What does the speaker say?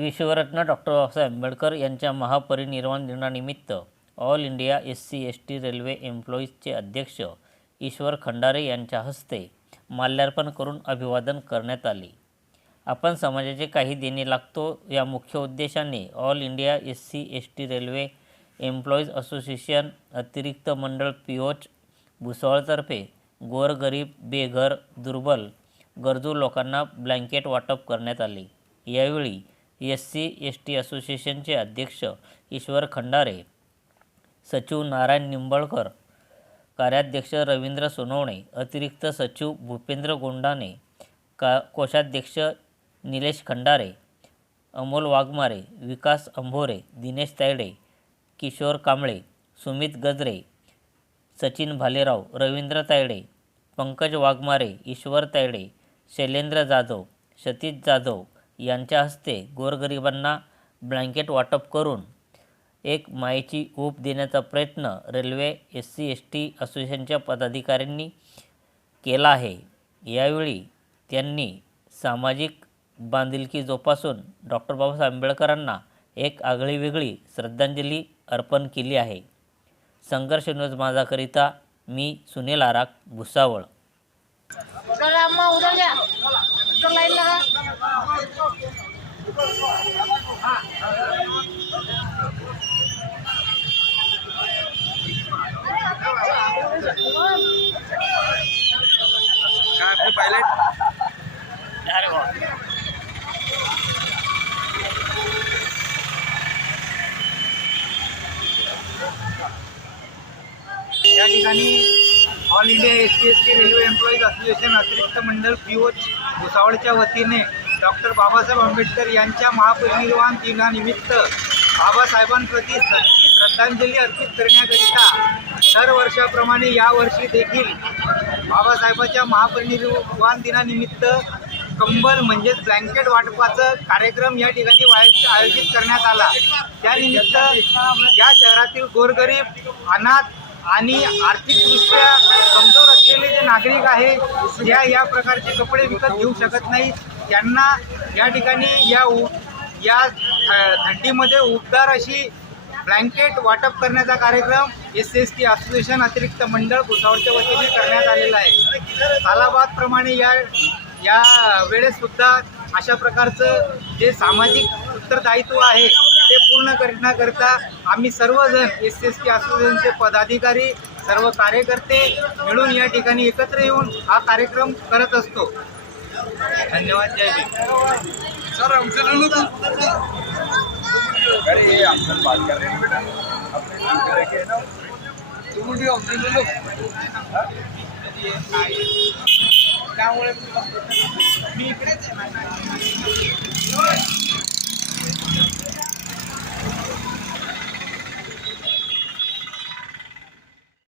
विश्वरत्न doctor Babasaheb Ambedkar यांच्या महापरिनिर्वाण दिनानिमित्त all India S C S T railway एम्प्लॉईजचे अध्यक्ष ईश्वर खंडारे यांच्या हस्ते माल्यार्पण करून अभिवादन करण्यात आले. आपण समाजाचे काही देणे लागतो या मुख्य उद्देशाने all India S C S T railway employees association अतिरिक्त मंडळ पिओच भुसावळतर्फे गोरगरीब बेघर दुर्बल गरजू लोकांना ब्लँकेट वाटप करण्यात आले. यावेळी एस सी एस टी असोसिएशनचे अध्यक्ष ईश्वर खंडारे सचिव नारायण निंबळकर कार्याध्यक्ष रवींद्र सोनवणे अतिरिक्त सचिव भूपेंद्र गोंडाने का कोषाध्यक्ष निलेश खंडारे अमोल वाघमारे विकास अंभोरे दिनेश तायडे किशोर कांबळे सुमित गजरे सचिन भालेराव रवींद्र तायडे पंकज वाघमारे ईश्वर तायडे शैलेंद्र जाधव सतीश जाधव यांच्या हस्ते गोरगरिबांना ब्लँकेट वाटप करून एक मायेची ऊब देण्याचा प्रयत्न railway S C S T असोसिएशनच्या पदाधिकाऱ्यांनी केला आहे. यावेळी त्यांनी सामाजिक बांधिलकी जोपासून डॉक्टर बाबासाहेब आंबेडकरांना एक आगळीवेगळी श्रद्धांजली अर्पण केली आहे. संघर्ष न्यूज माझाकरिता मी Sunil Arak Bhusawal. उधर अम्मा उधर जा उधर लाइन लगा काय आपले पायलट या ठिकाणी All India S T S T railway employees association अतिरिक्त मंडळ पीओच भुसावळच्या वतीने डॉक्टर बाबासाहेब आंबेडकर यांच्या महापरिनिर्वाण दिनानिमित्त बाबासाहेबांप्रती सच्ची श्रद्धांजली अर्पित करण्याकरिता दर वर्षाप्रमाणे यावर्षी देखील बाबासाहेबांच्या महापरिनिर्वाण दिनानिमित्त कंबल म्हणजेच ब्लँकेट वाटपाचं कार्यक्रम या ठिकाणी आयोजित करण्यात आला. त्यानिमित्त या शहरातील गोरगरीब अनाथ आणि आर्थिकदृष्ट्या नागरिक आहे या या प्रकारचे कपडे विकत घेऊ शकत नाही. त्यांना या ठिकाणी या उ या थंडीमध्ये उबदार अशी ब्लँकेट वाटप करण्याचा कार्यक्रम एस एस टी असोसिएशन अतिरिक्त मंडळ भुसावळच्या वतीने करण्यात आलेला आहे. तालाबादप्रमाणे या या वेळेस सुद्धा अशा प्रकारचं जे सामाजिक उत्तरदायित्व आहे ते पूर्ण करण्याकरिता आम्ही सर्वजण एस एस टी असोसिएशनचे पदाधिकारी सर्व कार्यकर्ते मिळून या ठिकाणी एकत्र येऊन हा कार्यक्रम करत असतो. धन्यवाद जय भीम. सर हैं त्यामुळे मी इकडेच आहे